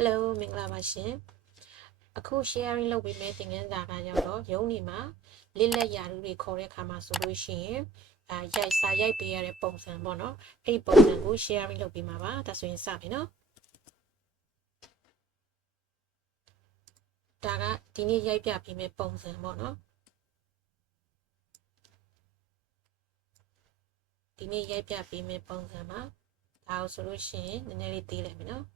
Hello မင်္ဂလာပါရှင်အခု sharing လုပ်ပေးမယ့်သင်ခန်းစာကရောက်တော့ရုံးနေမှာလစ်လက်ရာထူးတွေခေါ်တဲ့အခါမှာဆိုလို့ရှိရင်စာရိုက်ပေးရတဲ့ပုံစံပေါ့နော်အဲ့ဒီပုံစံကို sharing လုပ်ပေးမှာပါဒါဆိုရင်စပြီနော်ဒါကဒီနေ့ရိုက်ပြပေးမယ့်ပုံစံပေါ့နော်ဒီနေ့ရိုက်ပြပေးမယ့်ပုံစံမှာဒါကိုဆိုလို့ရှိရင်နည်းနည်းလေးသေးလိုက်မယ်နော်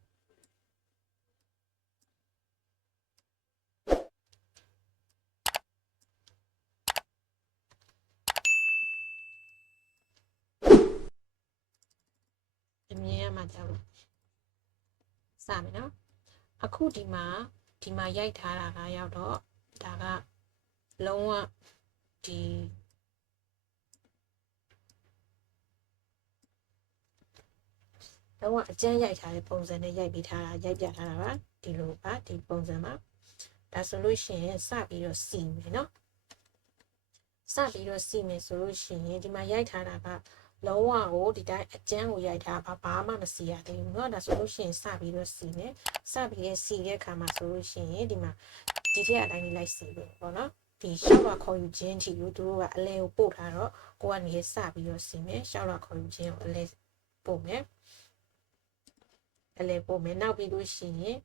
အမြင်ရမှာကြောက်လို့စမယ်နော်အခုဒီမှာရိုက်ထားတာကရောက်တော့ဒါကလုံးဝဒီတော့အကျန်းရိုက်ထားတဲ့ပုံစံနဲ့ရိုက်ပြထားတာရိုက်ပြထားတာပါဒီလိုပါဒီပုံစံမှာဒါဆိုလို့ရှိရင်စပြီးတော့စီမယ်နော်စပြီးတော့စီမယ်ဆိုလို့ရှိရင်ဒီမှာရိုက်ထားတာကလုံးဝကိုဒီတိုင်းအကျန်းကိုရိုက်ထားပါဘာမှမစီရသေးဘူးเนาะဒါဆိုလို့ရှိရင်စပြီးတော့စီမယ်စပြီးရစီတဲ့အခါမှာဆိုလို့ရှိရင်ဒီမှာဒီထက်အတိုင်းလေးလိုက်စီလို့ပေါ့နော်ဒီရှောက်လာခေါ်ယူခြင်းချီကိုသူတို့ကအလဲကိုပို့ထားတော့ကိုကနေစပြီးတော့စီမယ်ရှောက်လာခေါ်ယူခြင်းကိုအလဲပို့မယ်နောက်ပြီးလို့ရှိရင်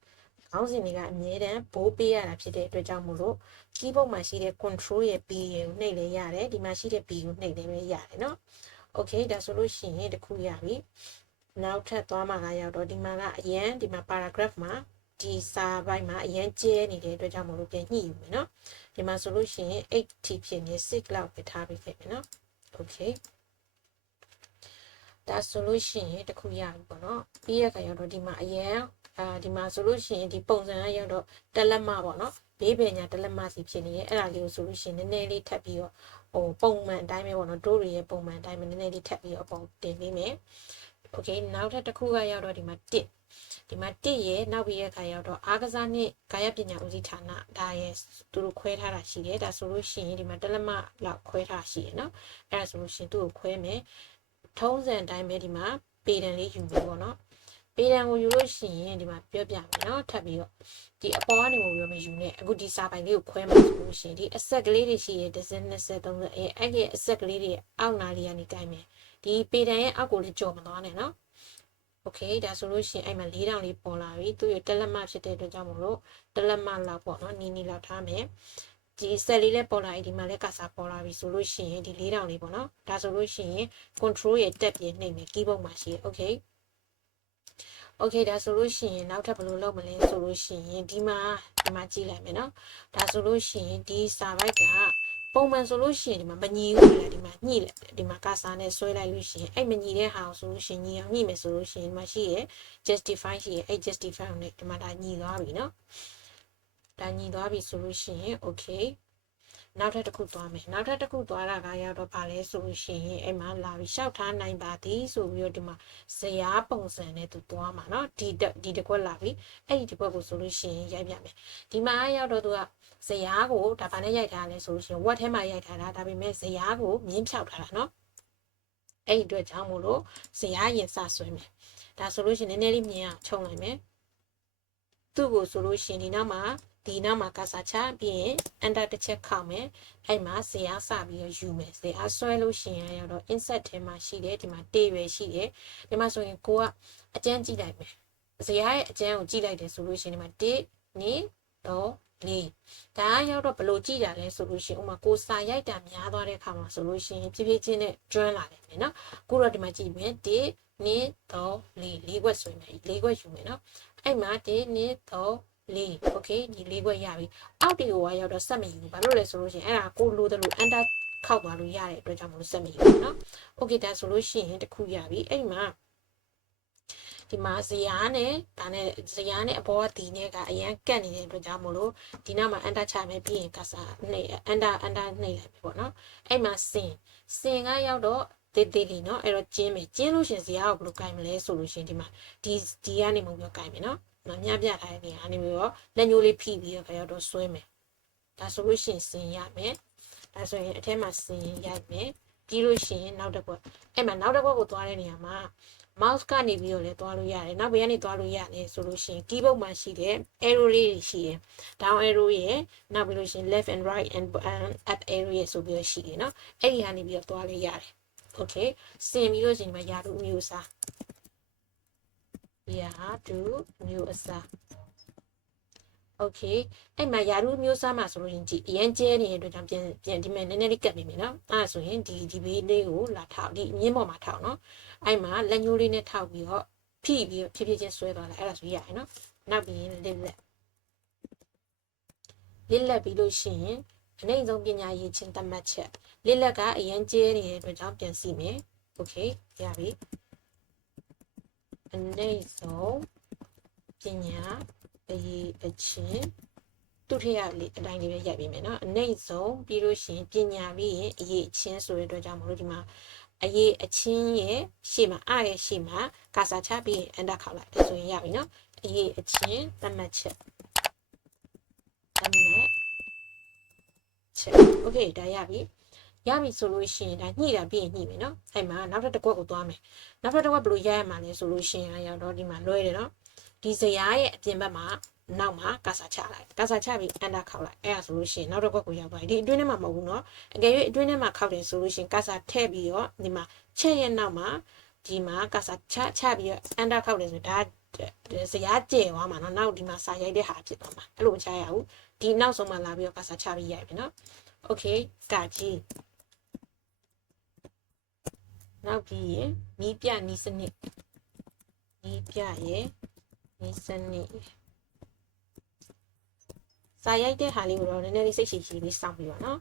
ခေါင်းစဉ်တွေကအမြဲတမ်းဘိုးပေးရတာဖြစ်တဲ့အတွက်ကြောင့်မို့လို့ keyboard မှာရှိတဲ့ control ရဲ့ B ကိုနှိပ်လဲရတယ်ဒီမှာရှိတဲ့ B ကိုနှိပ်လဲပဲရတယ်เนาะ okay ဒါဆိုလို့ရှိရင်တခုရပြီနောက်ထပ်သွားမှာကရောက်တော့ဒီမှာကအရန်ဒီမှာ paragraph မှာဒီစာပိုင်းမှာအရန်ကျဲနေတဲ့အတွက်ကြောင့်မို့လို့ပြန်ညှိယူမယ်เนาะဒီမှာဆိုလို့ရှိရင်8 t ဖြစ်နေ6လောက်ပဲထားပေးခဲ့မယ်เนาะ okayဒါဆိုလို့ရှိရင်တခုရပြီပေါ့နော်ပြီးရခါရောက်တော့ဒီမှာအရန်ဒီမှာဆိုလို့ရှိရင်ဒီပုံစံကရောက်တော့တလက်မပေါ့နော်ဘေးပညာတလက်မစီဖြစ်နေရဲ့အဲ့ဒါလေးကိုဆိုလို့ရှိရင်နည်းနည်းလေးထပ်ပြီးတော့ပုံမှန်အတိုင်းပဲပေါ့နော်တို့တွေရဲ့ပုံမှန်အတိုင်းပဲနည်းနည်းလေးထပ်ပြီးတော့ပုံတင်ပေးမယ်โอเคနောက်ထပ်တစ်ခုကရောက်တော့ဒီမှာ1ရဲ့နောက်ပြီးရခါရောက်တော့အားကစားနဲ့ကာယပညာဦးစီးဌာနဒါရဲ့သူတို့ခွဲထားတာရှိတယ်ဒါဆိုလို့ရှိရင်ဒီမှာတလက်မလောက်ခွဲထားရှိရနော်အဲ့ဒါဆိုလို့ရှိရင်သူ့ကိုခွဲမယ်ထုံးစံအတိုင်းပဲဒီမှာပေတံလေးယူမယ်ပေါ့နော်ပေတံကိုယူလို့ရှိရင်ဒီမှာပြောပြမယ်နော်ထပ်ပြီးတော့ဒီအပေါ်ကနေကိုပြောမယူနဲ့အခုဒီစာပိုင်လေးကိုခွဲမယ်ဆိုလို့ရှိရင်ဒီအဆက်ကလေးတွေရှိရဲ့10 20 30အဲ့ဒီအဆက်ကလေးတွေအောက်နာလေးကနေကိုင်းမယ်ဒီပေတံရဲ့အောက်ကိုလည်းကြော်မသွားနဲ့နော်โอเคဒါဆိုလို့ရှိရင်အဲ့မှာ4000လေးပေါ်လာပြီသူ့ရဲ့တလက်မဖြစ်တဲ့အတွက်ကြောင့်မို့လို့တလက်မလောက်ပေါ့နော်နီလောက်ထားမယ်ဒီဆက်လေးလည်းပေါ်လာပြီဒီမှာလည်းကာစာပေါ်လာပြီဆိုလို့ရှိရင်ဒီ4000လေးပေါ့နော်ဒါဆိုလို့ရှိရင် control ရဲ့တက်ပြနှိပ်မယ် keyboard မှာရှိရ okay ဒါဆိုလို့ရှိရင်နောက်ထပ်ဘယ်လိုလုပ်မလဲဆိုလို့ရှိရင်ဒီမှာကြည့်လိုက်မယ်နော်ဒါဆိုလို့ရှိရင်ဒီစာပိုက်ကပုံမှန်ဆိုလို့ရှိရင်ဒီမှာမညီဘူးလေဒီမှာညှိလိုက်ဒီမှာကာစာနဲ့ဆွဲလိုက်လို့ရှိရင်အဲ့မညီတဲ့ဟာကိုဆိုလို့ရှိရင်ညီအောင်ညှိမယ်ဆိုလို့ရှိရင်ဒီမှာရှိရ justify ရှိရအဲ့ justify နဲ့ဒီမှာဒါညီသွားပြီနော်ဒါညီသွားပြီဆိုလို့ရှိရင် okay နောက်ထပ်တစ်ခုသွားမယ်နောက်ထပ်တစ်ခုသွားတာကရောက်တော့ဗာလဲဆိုလို့ရှိရင်အဲ့မှာလာပြီးရှောက်ထားနိုင်ပါသည်ဆိုပြီးတော့ဒီမှာဇယားပုံစံနဲ့သူသွားမှာเนาะဒီတစ်ခွက်လာပြီးအဲ့ဒီတစ်ခွက်ကိုဆိုလို့ရှိရင်ရိုက်ပြမယ်ဒီမှာရောက်တော့သူကဇယားကိုဒါဗာနဲ့ရိုက်ထားလဲဆိုလို့ရှိရင် word ထဲမှာရိုက်ထားတာဒါပေမဲ့ဇယားကိုမြင်းဖြောက်ထားတာเนาะအဲ့ဒီအတွက်ကြောင့်မို့လို့ဇယားရင်စဆွဲမယ်ဒါဆိုလို့ရှိရင်နည်းနည်းလေးမြင်အောင်ခြုံလိုက်မယ်သူ့ကိုဆိုလို့ရှိရင်ဒီနောက်မှာကာစာချပြီးရင် enter တစ်ချက်ခောက်မယ်အဲ့မှာဇယားစပြီးတော့ယူမယ်ဇယားဆွဲလို့ရှိရင်တော့ insert ထဲမှာရှိတယ်ဒီမှာတေရွယ်ရှိတယ်ဒီမှာဆိုရင်ကိုကအကျန်းကြည့်လိုက်မယ်ဇယားရဲ့အကျန်းကိုကြည့်လိုက်တယ်ဆိုလို့ရှိရင်ဒီမှာ1 2 3 4ဒါရောက်တော့ဘလို့ကြည့်ကြလဲဆိုလို့ရှိရင်ဥမာကိုစာရိုက်တာများသွားတဲ့အခါမှာဆိုလို့ရှိရင်ဖြည်းဖြည်းချင်းနဲ့ကျွမ်းလာတယ်မယ်နော်ကိုတော့ဒီမှာကြည့်မယ်1 2 3 4ခွက်ဆွဲမယ်4ခွက်ယူမယ်နော်အဲ့မှာ1 2 3 okay ဒီ4ခွက်ရပြီအောက်ဒီကိုရောက်တော့ဆက်မယူဘူးဘာလို့လဲဆိုလို့ရှိရင်အဲ့ဒါကိုလိုတယ်လို့ enter ခောက်သွားလို့ရတဲ့အတွက်ကြောင့်မလို့ဆက်မယူဘူးเนาะ okay ဒါဆိုလို့ရှိရင်တခုရပြီအဲ့မှာဇယားနဲ့ဒါနဲ့ဇယားနဲ့အပေါ်ကဒီနဲ့ကအရန်ကတ်နေတဲ့အတွက်ကြောင့်မလို့ဒီနောက်မှာ enter ချမယ်ပြီးရင်ကစားနှိပ် enter နှိပ်လိုက်ပြီပေါ့เนาะအဲ့မှာစင်ကရောက်တော့တေးလေးเนาะအဲ့တော့ကျင်းလို့ရှင်ဇယားကိုဘယ်လိုကင်မလဲဆိုလို့ရှင်ဒီမှာဒီကနေမှပြောကင်မယ်เนาะမြပြထားတဲ့နေရာနေပြီးတော့လက်ညှိုးလေးဖိပြီးတော့ခရောက်တော့ဆွဲမယ်ဒါဆိုလို့ရှိရင်စင်ရမယ်ဒါဆိုရင်အထက်မှာစင်ရိုက်မယ်ပြီးလို့ရှိရင်နောက်တစ်ခွက်အဲ့မှာနောက်တစ်ခွက်ကိုသွားတဲ့နေရာမှာ mouse ကနေပြီးတော့လည်းသွားလို့ရတယ်နောက်ဘေးကနေသွားလို့ရတယ်ဆိုလို့ရှိရင် keyboard မှာရှိတဲ့ arrow လေးတွေရှိတယ် down arrow ရဲ့နောက်ပြီးလို့ရှိရင် left and right and up arrow ရဲ့ဆိုပြီးတော့ရှိတယ်เนาะအဲ့ဒီဟာနေပြီးတော့သွားလို့ရတယ် okay စင်ပြီးလို့ရှိရင်ဒီမှာယာတုမျိုးအစားယာတုမျိုးအစား okay အဲ့မှာယာတုမျိုးစားမှာဆိုလို့ရင်ကြည့်အရင်ကျဲနေတဲ့အတွက်ကြောင့်ပြန်ဒီမှာနည်းနည်းလေးကပ်နေမယ်เนาะအဲ့ဒါဆိုရင်ဒီဘေးလေးကိုလာထောက်ဒီမြင်းပေါ်မှာထောက်เนาะအဲ့မှာလက်ညှိုးလေးနဲ့ထောက်ပြီးတော့ဖိပြီးတော့ဖြည်းဖြည်းချင်းဆွဲသွားလိုက်အဲ့ဒါဆိုရတယ်เนาะနောက်ပြီးရင်လစ်လက်ပြီးလို့ရှိရင်အနိုင်ဆုံးပညာရေးချင်းသတ်မှတ်ချက်လစ်လက်ကအရင်ကျဲနေတဲ့အတွက်ကြောင့်ပြန်စီမယ် okay ရပြီအနိုင်ဆုံးပညာရေးအချင်းသူထရလေးအတိုင်းလေးပဲရိုက်ပေးမယ်เนาะအနိုင်ဆုံးပြီးလို့ရှိရင်ပညာပြီးရင်အရေးအချင်းဆိုတဲ့အတွက်ကြောင့်မလို့ဒီမှာအရေးအချင်းရဲ့ရှေ့မှာအရဲ့ရှေ့မှာကာစာချပြီးရင်အန်တာခောက်လိုက်ဒါဆိုရင်ရပြီเนาะအရေးအချင်းသတ်မှတ်ချက်သတ်မှတ်ချက် okay ဒါရပြီဆိုလို့ရှိရင်ဒါညှိတာပြီးရင်ညှိမယ်เนาะအဲ့မှာနောက်ထပ်တစ်ခွက်ကိုသွားမယ်နောက်ထပ်တစ်ခွက်ဘယ်လိုရရမှာလဲဆိုလို့ရှိရင်အရောက်တော့ဒီမှာလွဲတယ်เนาะဒီဇရာရဲ့အပြင်ဘက်မှာနောက်မှာကာစာချလိုက်ကာစာချပြီးအန်တာခောက်လိုက်အဲ့ဒါဆိုလို့ရှိရင်နောက်တစ်ခွက်ကိုရောက်သွားပြီဒီအတွင်းထဲမှာမဟုတ်ဘူးเนาะအကယ်၍အတွင်းထဲမှာခောက်တယ်ဆိုလို့ရှိရင်ကာစာထည့်ပြီးတော့ဒီမှာချက်ရဲ့နောက်မှာဒီမှာကာစာချပြီးတော့အန်တာခောက်တယ်ဆိုဒါဇရာကျဲသွားမှာเนาะနောက်ဒီမှာစာရိုက်တဲ့ဟာဖြစ်သွားမှာအဲ့လိုမချရဘူးဒီနောက်ဆုံးမှာလာပြီးတော့ကာစာချပြီးရိုက်ပြီเนาะ okay ကကြီးနောက်ပြီးရင်နီးပြနီးစနစ်နီးပြရဲ့နီးစနစ်စာရိုက်တဲ့ဟာလေးကိုတော့နည်းနည်းလေးစိတ်ရှိလေးစောင့်ပြီးပါနော်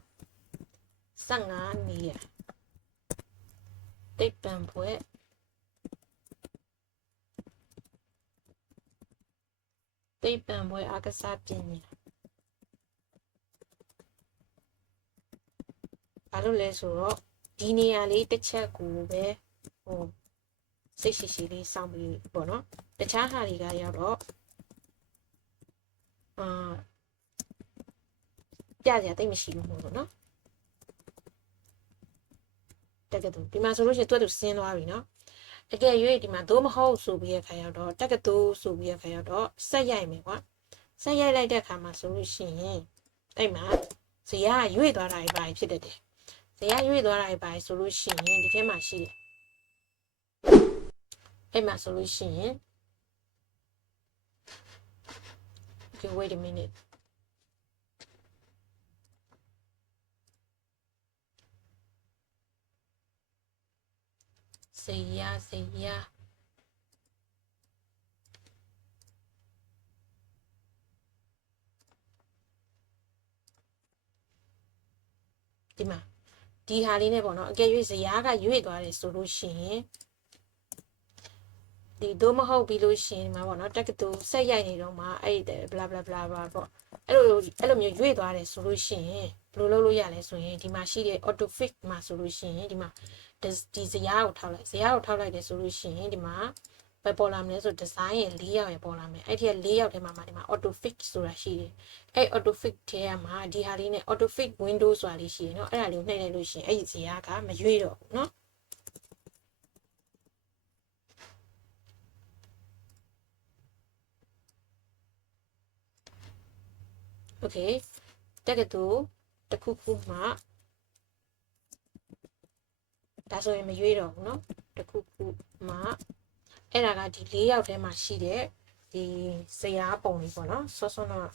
15နီးရတိတ်ပံပွဲအားကစားပညာဘာလို့လဲဆိုတော့ဒီနေရာလေးတစ်ချက်ကိုပဲဟိုစိတ်ရှိလေးစောင့်ပြီးပေါ့နော်တခြားဟာတွေကရောက်တော့ပြကြတိတ်မရှိဘူးမို့လို့နော်တကယ်တော့ဒီမှာဆိုလို့ရှိရင်သူဆင်းသွားပြီနော်တကယ်၍ဒီမှာသို့မဟုတ်ဆိုပြီးရခါရောက်တော့တကယ်တော့ဆိုပြီးရခါရောက်တော့ဆက်ရိုက်မယ်ကွာဆက်ရိုက်လိုက်တဲ့ခါမှာဆိုလို့ရှိရင်အဲ့မှာဇရာရွေ့သွားတာပဲဖြစ်တတ်တယ်ဇရာရွေ့သွားတာပဲဆိုလို့ရှိရင်ဒီထဲမှာရှိတယ်အဲ့မှာဆိုလို့ရှိရင် okay wait a minute ဇရာဒီမှာဒီဟာလေးနဲ့ပေါ့နော်အကယ်၍ဇရာကရွေ့သွားတယ်ဆိုလို့ရှိရင်ဒီသို့မဟုတ်ပြီးလို့ရှိရင်ဒီမှာပေါ့နော်တက္ကသိုလ်ဆက်ရိုက်နေတော့မှအဲ့ဒီ bla bla bla bla ပေါ့အဲ့လိုမျိုးရွေ့သွားတယ်ဆိုလို့ရှိရင်ဘယ်လိုလုပ်လို့ရလဲဆိုရင်ဒီမှာရှိတဲ့ auto fix မှာဆိုလို့ရှိရင်ဒီမှာဒီဇရာကိုထောက်လိုက်တယ်ဆိုလို့ရှိရင်ဒီမှာပဲပေါ်လာမလဲဆို design ရဲ့4ယောက်ရပေါ်လာမယ်အဲ့ဒီ4ယောက်ထဲမှာဒီမှာ auto fix ဆိုတာရှိတယ်အဲ့ auto fix ထဲမှာဒီဟာလေးနဲ့ auto fix window ဆိုတာလေးရှိတယ်เนาะအဲ့ဒါလေးကိုနှိပ်လိုက်လို့ရှိရင်အဲ့ဒီဇရာကမရွေ့တော့ဘူးเนาะโอเคတကယ်တော့တခုခုမှဒါဆိုရင်မရွေးတော့ဘူးเนาะတခုခုမှအဲ့ဒါကဒီ၄ယောက်ထဲမှာရှိတဲ့ဒီဇရာပုံလေးပေါ့เนาะဆောဆောတော့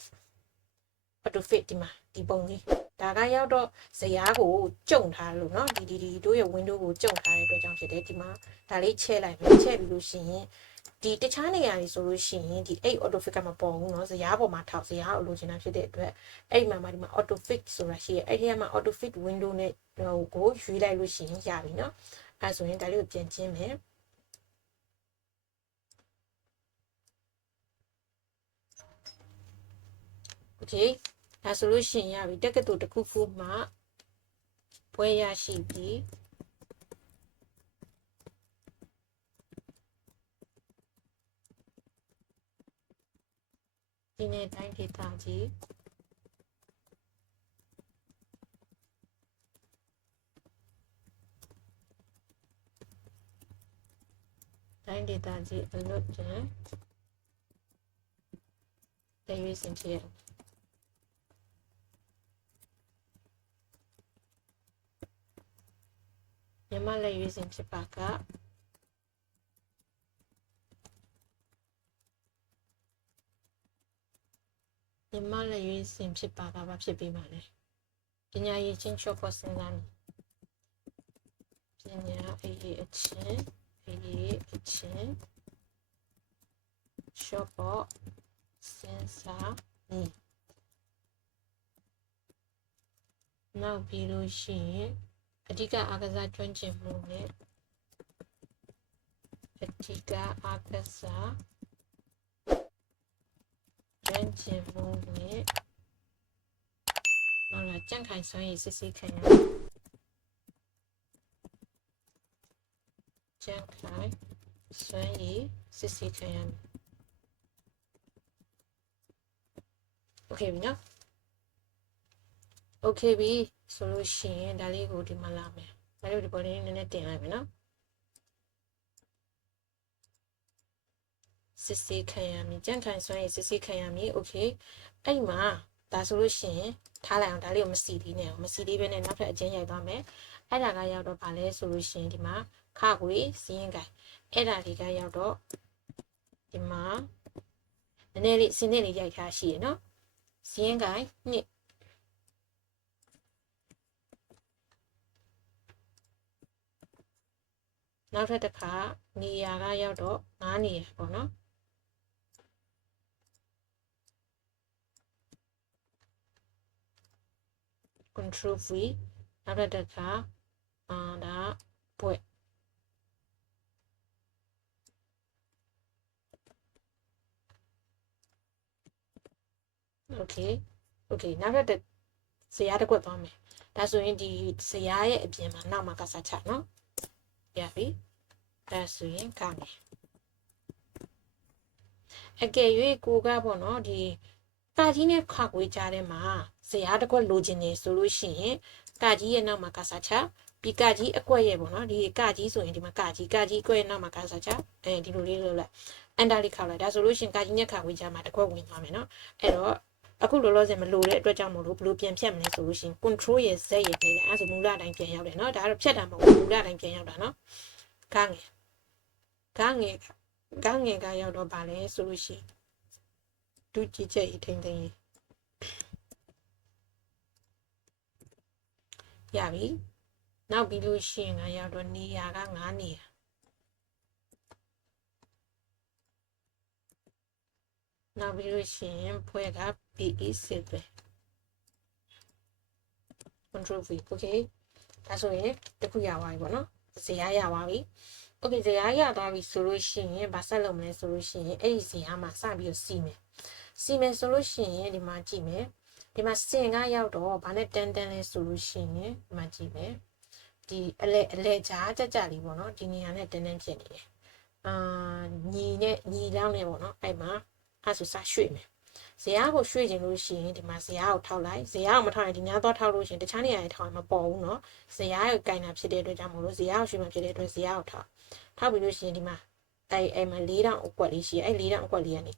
auto fit ဒီမှာဒီပုံလေးဒါကရောက်တော့ဇရာကိုကျုံထားလို့เนาะဒီတို့ရဲ့ window ကိုကျုံထားတဲ့အတွက်ကြောင့်ဖြစ်တယ်ဒီမှာဒါလေးချဲလိုက်မယ်ချဲပြီးလို့ရှိရင်ဒီတခြားနေရာတွေဆိုလို့ရှိရင်ဒီအဲ့ auto fix ကမပေါ်ဘူးเนาะဇရာပေါ်မှာထောက်ဇရာကိုလိုချင်တာဖြစ်တဲ့အတွက်အဲ့မှာဒီမှာ auto fix ဆိုတာရှိရဲ့အဲ့ဒီမှာ auto fix window နဲ့ကိုရွေးလိုက်လို့ရှိရင်ရပြီเนาะအဲဆိုရင်ဒါလေးကိုပြန်ကျင်းမယ်โอเคဒါဆိုလို့ရှိရင်ရပြီတက္ကသိုလ်တစ်ခုခုမှပွဲရရှိပြီးဒီနေ့တိုင်းဒေသကြီးတိုင်း ဒေတာကြီးအလွတ်တန်လက်ရွေးစင်ဖြစ်ရမြန်မာလက်ရွေးစင်ဖြစ်ပါကမြန်မာလက်ရွေးစင်ဖြစ်ပါကဘာဖြစ်ပြီးမှလဲပညာရေးချင်းချောဖို့စဉ်းစားနေပညာရေးအချင်းချောဖို့စဉ်းစားနေနောက်ပြီးလို့ရှိရင်အဓိကအာကစားကျွမ်းကျင်မှုနဲ့အဓိကအာကစားကျွမ်းကျင်မှုနဲ့နောက်လာကြံ့ခိုင်စွမ်းရည်စစ်ဆေးခံရကြံ့ခိုင်စွမ်းရည်စစ်ဆေးခံရโอเคပြီနော်โอเคပြီဆိုလို့ရှိရင်ဒါလေးကိုဒီမှာလာမယ်ဒါလေးကိုဒီပေါ်လေးနည်းနည်းတင်လိုက်မယ်နော်စစ်ဆေးခံရမည်ကြံ့ခိုင်စွမ်းရည်စစ်ဆေးခံရမည်โอเคအဲ့မှာဒါဆိုလို့ရှိရင်ထားလိုက်အောင်ဒါလေးကိုမစီသေးနဲ့မစီသေးဘဲနဲ့နောက်ထပ်အကျဉ်းရိုက်သွားမယ်အဲ့ဒါကရောက်တော့ဗာလဲဆိုလို့ရှိရင်ဒီမှာခခွေစီးရင်ကိုင်အဲ့ဒါတွေကရောက်တော့ဒီမှာနည်းနည်းလေးစင်းနဲ့လေးရိုက်ထားရှိရနော်စီးရင်ကိုင်နှစ်နောက်ထပ်တစ်ခါနေရာကရောက်တော့9နေရာပေါ့နော်control v နောက်တစ်ခါဒါဘွဲ့โอเคနောက်တစ်ဇရာတစ်ခွက်သွားမယ်ဒါဆိုရင်ဒီဇရာရဲ့အပြင်မှာနောက်မှာကစားချနော်ရပြီဒါဆိုရင်ကမယ်အကယ်၍ကိုကပေါ့နော်ဒီကာကြီးနဲ့ခါခွေးကြားထဲမှာဇရာတစ်ခွက်လိုချင်နေဆိုလို့ရှိရင်ကာကြီးရဲ့နောက်မှာကစားချပြီးကာကြီးအကွက်ရဲ့ပေါ့နော်ဒီကာကြီးဆိုရင်ဒီမှာကာကြီးအကွက်ရဲ့နောက်မှာကစားချဒီလိုလေးလုပ်လိုက်အန်တာလေးခေါက်လိုက်ဒါဆိုလို့ရှိရင်ကာကြီးနဲ့ခါခွေးကြားမှာတစ်ခွက်ဝင်သွားမယ်နော်အဲ့တော့အခုလောလောဆယ်မလိုတဲ့အတွက်ကြောင့်မလို့ဘလို့ပြန်ဖြတ်မလဲဆိုလို့ရှိရင် control ရဲ့ z ရဲ့နေလဲအဲဆိုမူလအတိုင်းပြန်ရောက်တယ်နော်ဒါကတော့ဖြတ်တာမဟုတ်ဘူးမူလအတိုင်းပြန်ရောက်တာနော်ကငယ်ကရောက်တော့ဗာလဲဆိုလို့ရှိရင်ဒုကြည့်ချက်ထိမ့်သိမ်းရပြီနောက်ပြီးလို့ရှိရင်ကရောက်တော့နေရာက9နေရာနောက်ပြီးလို့ရှိရင်ဖွဲ့က PE7 control v okay ဒါဆိုရင်တခုရသွားပြီပေါ့နော်ဇရာရသွားပြီ okay ဇရာရသွားပြီဆိုလို့ရှိရင်ဗာဆက်လုပ်မလဲဆိုလို့ရှိရင်အဲ့ဒီဇရာမှာစပြီးတော့စီမယ်ဆိုလို့ရှိရင်ဒီမှာကြည့်မယ်ဒီမှာစင်ကရောက်တော့ဗာနဲ့တန်းလဲဆိုလို့ရှိရင်ဒီမှာကြည့်မယ်ဒီအလဲကြားကြလေးပေါ့နော်ဒီနေရာနဲ့တန်းဖြစ်နေတယ်ညီလောင်းနေပေါ့နော်အဲ့မှာအဲ့ဆိုစရွှေ့မယ်ဇရာကိုရွှေ့ခြင်းလို့ရှိရင်ဒီမှာဇရာကိုထောက်လိုက်ဇရာကိုမထောက်ရင်ဒီများတော့ထောက်လို့ရှိရင်တခြားနေရာတွေထောက်ရင်မပေါ်ဘူးเนาะဇရာကိုကင်တာဖြစ်တဲ့အတွက်ကြောင့်မလို့ဇရာကိုရွှေ့မှဖြစ်တဲ့အတွက်ဇရာကိုထောက်ပြီးလို့ရှိရင်ဒီမှာအဲ့မှာ၄တောင်အကွက်လေးရှိအဲ့၄တောင်အကွက်လေးကနေ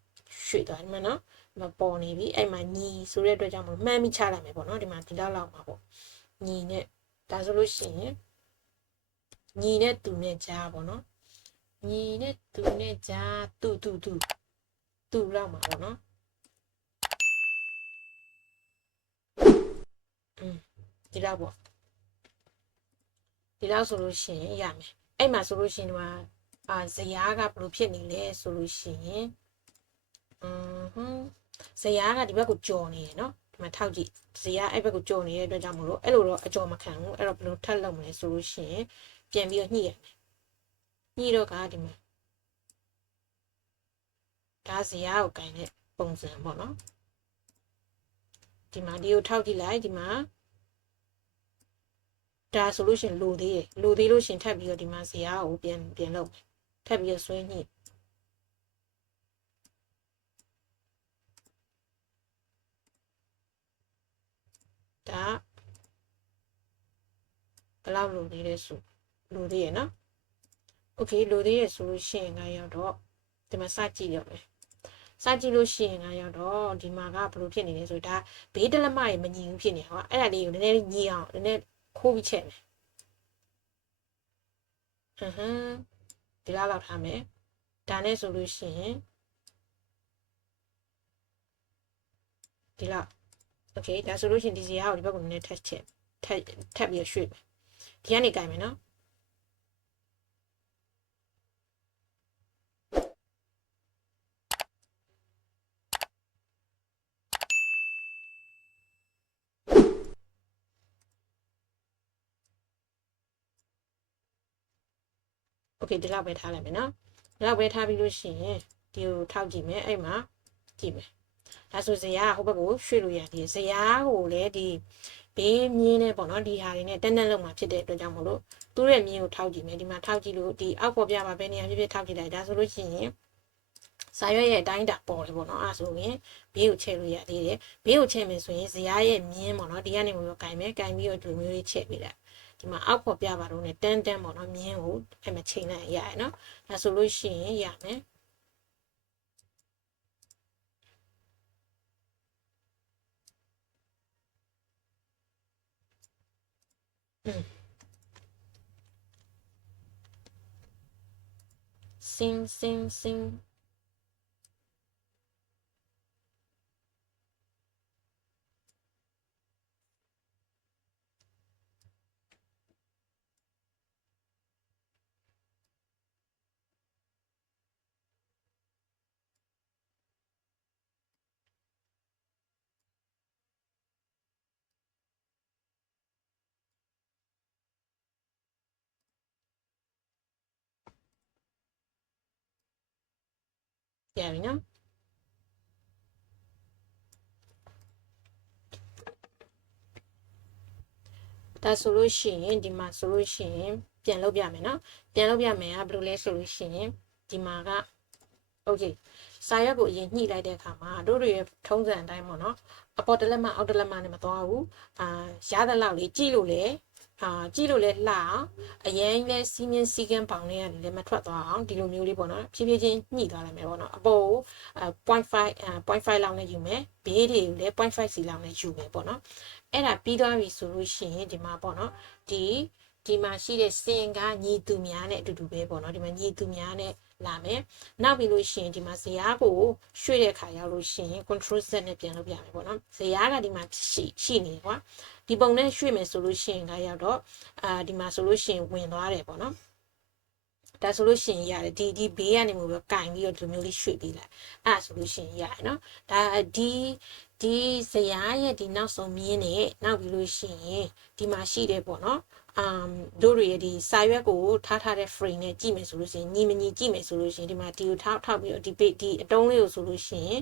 ရွှေ့သွားဒီမှာเนาะမပေါ်နေပြီအဲ့မှာညီဆိုတဲ့အတွက်ကြောင့်မလို့မှန်းပြီးချလိုက်မယ်ပေါ့เนาะဒီမှာဒီလောက်မှာပေါ့ညီနဲ့ဒါဆိုလို့ရှိရင်ညီနဲ့သူနဲ့ကြားပေါ့เนาะညီနဲ့သူနဲ့ကြားသူလောက်မှာပေါ့เนาะဒီလောက်ပေါ့ဒီလောက်ဆိုလို့ရှိရင်ရမယ်အဲ့မှာဆိုလို့ရှိရင်ဒီမှာဇရာကဘယ်လိုဖြစ်နေလဲဆိုလို့ရှိရင်ဇရာကဒီဘက်ကိုကြော်နေရယ်เนาะဒီမှာထောက်ကြည့်ဇရာအဲ့ဘက်ကိုကြော်နေတဲ့အတွက်ကြောင့်မလို့အဲ့လိုတော့အကြော်မခံဘူးအဲ့တော့ဘယ်လိုထပ်လုပ်မလဲဆိုလို့ရှိရင်ပြန်ပြီးတော့ညှိရမယ်ညှိတော့ကဒီမှာဒါဇရာကိုကင်တဲ့ပုံစံပေါ့เนาะဒီမှာဒီကိုထောက်ကြည့်လိုက်ဒီမှာဒါဆိုလို့ရှိရင်လိုသေးလို့ရှင်ထပ်ပြီးတော့ဒီမှာဇရာကိုပြန်လုပ်ထပ်ပြီးတော့ဆွဲညှိဒါဘယ်လောက်လိုသေးလဲဆိုလိုသေးရနော် okay လိုသေးရဆိုလို့ရှိရင်ငါရောက်တော့ဒီမှာစကြည့်ရမယ်စကြည့်လို့ရှိရင်ငါရောက်တော့ဒီမှာကဘယ်လိုဖြစ်နေလဲဆိုတော့ဒါဘေးတလက်မတွေမညီဘူးဖြစ်နေဟောအဲ့ဒါလေးကိုနည်းနည်းညီအောင်နည်းနည်းခိုးပြီးချက်မယ်ဒီလောက်ထားမယ်ဒါနဲ့ဆိုလို့ရှိရင်ဒီလောက် okay ဒါဆိုလို့ရှိရင်ဒီဇာတ်ကိုဒီဘက်ကိုနည်းနည်းထပ်ချက်ထပ်ပြီးရွှေ့မယ်ဒီကနေကြိုင်မယ်နော် okay ဒီလောက်ပဲထားလိုက်မယ်နော်ဒီလောက်ပဲထားပြီးလို့ရှိရင်ဒီကိုထောက်ကြည့်မယ်အဲ့မှာကြည့်မယ်ဒါဆိုဇရာဟိုဘက်ကိုရွှေ့လို့ရသေးတယ်ဇရာကိုလည်းဒီဘေးမြင်းနဲ့ပေါ့နော်ဒီဟာတွေနဲ့တက်တက်လုံးမှာဖြစ်တဲ့အတွက်ကြောင့်မလို့သူ့ရဲ့မြင်းကိုထောက်ကြည့်မယ်ဒီမှာထောက်ကြည့်လို့ဒီအောက်ပေါ်ပြမှာပဲနေရာဖြစ်ဖြစ်ထောက်ကြည့်လိုက်ဒါဆိုလို့ရှိရင်စာရွက်ရဲ့အတိုင်းတာပေါ်တယ်ပေါ့နော်အဲ့ဆိုရင်ဘေးကိုချဲ့လို့ရသေးတယ်ဘေးကိုချဲ့မယ်ဆိုရင်ဇရာရဲ့မြင်းပေါ့နော်ဒီကနေမျိုးကင်မယ်ကင်ပြီးတော့ဒီလိုမျိုးလေးချဲ့ပေးလိုက်ဒီမှာအောက်ပေါ်ပြပါတော့ ਨੇ တန်းပေါ့နော်မြင်းကိုအဲ့မှာချိန်လိုက်ရရနော်ဒါဆိုလို့ရှိရင်ရမယ်စင်းရပြီနော်ဒါဆိုလို့ရှိရင်ဒီမှာဆိုလို့ရှိရင်ပြန်လုပ်ပြမယ်နော်ပြန်လုပ်ပြမယ်ကဘယ်လိုလဲဆိုလို့ရှိရင်ဒီမှာက okay စာရွက်ကိုအရင်ညှိလိုက်တဲ့အခါမှာတို့တွေထုံးစံအတိုင်းပေါ့နော်အပေါ်တလက်မအောက်တလက်မနဲ့မသွားဘူးရသလောက်လေးကြည့်လို့လေကြည့်လို့လဲလှအောင်အရင်လဲစီးမြင်းစီးကန်းပေါင်လေးကနေလည်းမထွက်သွားအောင်ဒီလိုမျိုးလေးပေါ့နော်ဖြည်းဖြည်းချင်းညှိသွားလိုက်မယ်ပေါ့နော်အပေါ်ကို0.5 လောက်နဲ့ယူမယ်ဘေးတွေကိုလည်း0.5 စီလောက်နဲ့ယူမယ်ပေါ့နော်အဲ့ဒါပြီးသွားပြီဆိုလို့ရှိရင်ဒီမှာပေါ့နော်ဒီမှာရှိတဲ့စင်ကညီသူများနဲ့အတူတူပဲပေါ့နော်ဒီမှာညီသူများနဲ့လာမယ်နောက်ပြီးလို့ရှိရင်ဒီမှာဇယားကိုရွှေ့တဲ့အခါရောက်လို့ရှိရင် control z နဲ့ပြန်လုပ်ပြမယ်ပေါ့နော်ဇယားကဒီမှာရှိနေကွာဒီပုံနဲ့ရွှေ့မယ်ဆိုလို့ရှိရင်ကရောက်တော့ဒီမှာဆိုလို့ရှိရင်ဝင်သွားတယ်ပေါ့နော်ဒါဆိုလို့ရှိရင်ရတယ်ဒီဘေးကနေမျိုးပဲကင်ပြီးတော့ဒီလိုမျိုးလေးရွှေ့ပေးလိုက်အဲ့ဆိုလို့ရှိရင်ရတယ်နော်ဒါဒီဇယားရဲ့ဒီနောက်ဆုံးမြင်းနဲ့နောက်ပြီးလို့ရှိရင်ဒီမှာရှိတယ်ပေါ့နော်တို့တွေဒီစာရွက်ကိုထားတဲ့ frame နဲ့ကြည့်မယ်ဆိုလို့ရှိရင်ညီမညီကြည့်မယ်ဆိုလို့ရှိရင်ဒီမှာဒီကိုထောက်ပြီးတော့ဒီအတုံးလေးကိုဆိုလို့ရှိရင်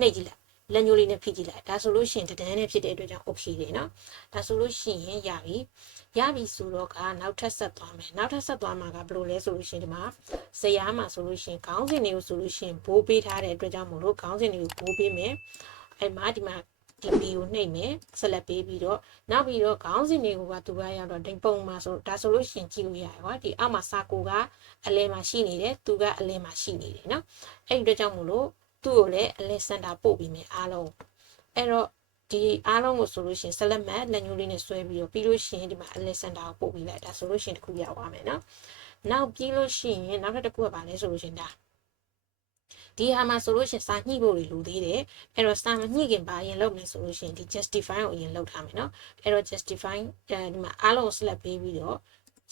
နှိပ်ကြည့်လိုက်လက်ညှိုးလေးနဲ့ဖိကြည့်လိုက်ဒါဆိုလို့ရှိရင်တဒန်းနဲ့ဖြစ်တဲ့အတွက်ကြောင့် okay တယ်နော်ဒါဆိုလို့ရှိရင်ရပြီဆိုတော့ကနောက်ထပ်ဆက်သွားမယ်နောက်ထပ်ဆက်သွားမှာကဘယ်လိုလဲဆိုလို့ရှိရင်ဒီမှာဇယားမှာဆိုလို့ရှိရင်ခေါင်းစဉ်တွေကိုဆိုလို့ရှိရင်ဘိုးပေးထားတဲ့အတွက်ကြောင့်မို့လို့ခေါင်းစဉ်တွေကိုဘိုးပေးမယ်အဲ့မှာဒီမှာဒီဗီကိုနှိပ်မယ်ဆက်လက်ပေးပြီးတော့နောက်ပြီးတော့ခေါင်းစဉ်တွေကသူကရောက်တော့ဒီပုံမှာဆိုဒါဆိုလို့ရှိရင်ကြည့်လို့ရတယ်ကွာဒီအောက်မှာစာကိုကအလဲမှာရှိနေတယ်သူကအလဲမှာရှိနေတယ်နော်အဲ့ဒီအတွက်ကြောင့်မို့လို့သူ့ကိုလည်းအလဲစင်တာပို့ပြီးမယ်အားလုံးအဲ့တော့ဒီအားလုံးကိုဆိုလို့ရှိရင် select map လက်ညှိုးလေးနဲ့ဆွဲပြီးတော့ပြီးလို့ရှိရင်ဒီမှာ alert center ကိုပို့ပြီးလိုက်ဒါဆိုလို့ရှိရင်တစ်ခုရသွားမယ်နော်နောက်ပြီးလို့ရှိရင်နောက်တစ်ခုကပါလဲဆိုလို့ရှိရင်ဒါဒီဟာမှာဆိုလို့ရှိရင်စာညှိဖို့လိုသေးတယ်အဲ့တော့စာမညှိခင်ပါရင်လုပ်မယ်ဆိုလို့ရှိရင်ဒီ justify ကိုအရင်လုပ်ထားမယ်နော်အဲ့တော့ justify ဒီမှာအားလုံးကို select ပေးပြီးတော့